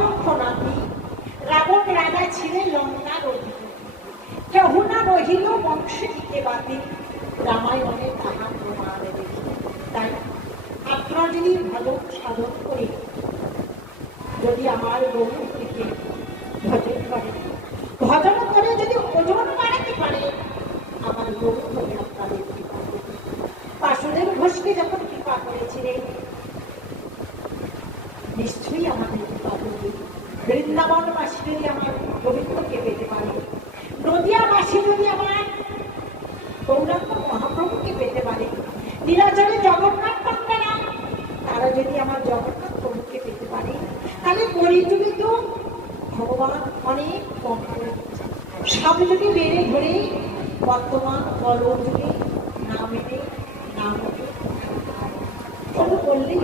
লক্ষ নাতি, রাবণ রাজা ছিলেন লঙ্কার অধিপতি। কেহ না রহিল বংশে দিতে বাতি, রামায়ণে তাহার প্রমাণ দেখি। তাই আপনারা যদি ভজন সাধন করে যদি আমার গৌরীকে ভজন করে, ভজন করে যদি ওজন বাড়াতে পারে, আমার গৌরী আপনাদের কৃপা করবে। বাসুদেব ঘোষকে যখন কৃপা করেছিলেন, নিশ্চয়ই আমাদের কৃপা করবে। বৃন্দাবনবাসী যদি আমার গোবিন্দকে পেতে পারে, নদিয়াবাসী যদি আমার গৌরাঙ্গ মহাপ্রভুকে পেতে পারে, নীলাচলে জগন্নাথ পান্ডারা তারা যদি আমার জগন্নাথ প্রভুকে পেতে পারে, তাহলে পরিযুগে তো ভগবান অনেক কম করে সব যদি বেড়ে ধরে বর্তমান কলযুগে না মেনে না মেনে তবু বললেই